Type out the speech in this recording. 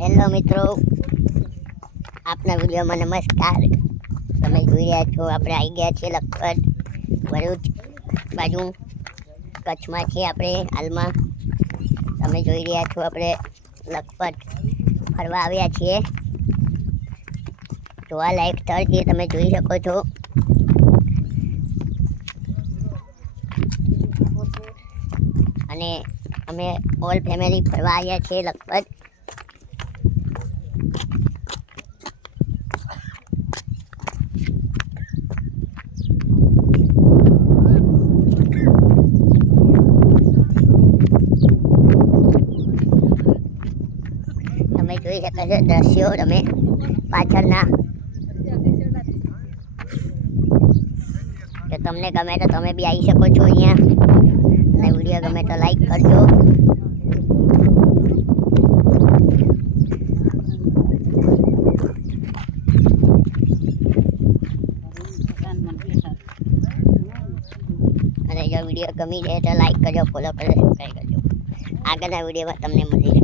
Hello મિત્રો, આપના વિડીયોમાં નમસ્કાર। તમે જોઈ રહ્યા છો આપણે આવી ગયા છીએ લખપત ભરૂચ બાજુ કચ્છમાં છીએ આપણે હાલમાં। તમે જોઈ રહ્યા છો આપણે લખપત ફરવા આવ્યા છીએ। જોવાલાયક સ્થળ છે, તમે જોઈ શકો છો। અને અમે ઓલ ફેમિલી ફરવા આવ્યા છીએ લખપત। તમે જોઈ શકો છો દ્રશ્યો તમે પાછળના। તો તમને ગમે તો તમે બી આવી શકો છો અહીંયા, અને વિડીયો ગમે તો લાઈક કરજો। અને જો વિડીયો ગમી જાય તો લાઈક કરજો, ફોલો કરજો, સબસ્ક્રાઈબ કરજો। આગળના વિડીયોમાં તમને મળીશું।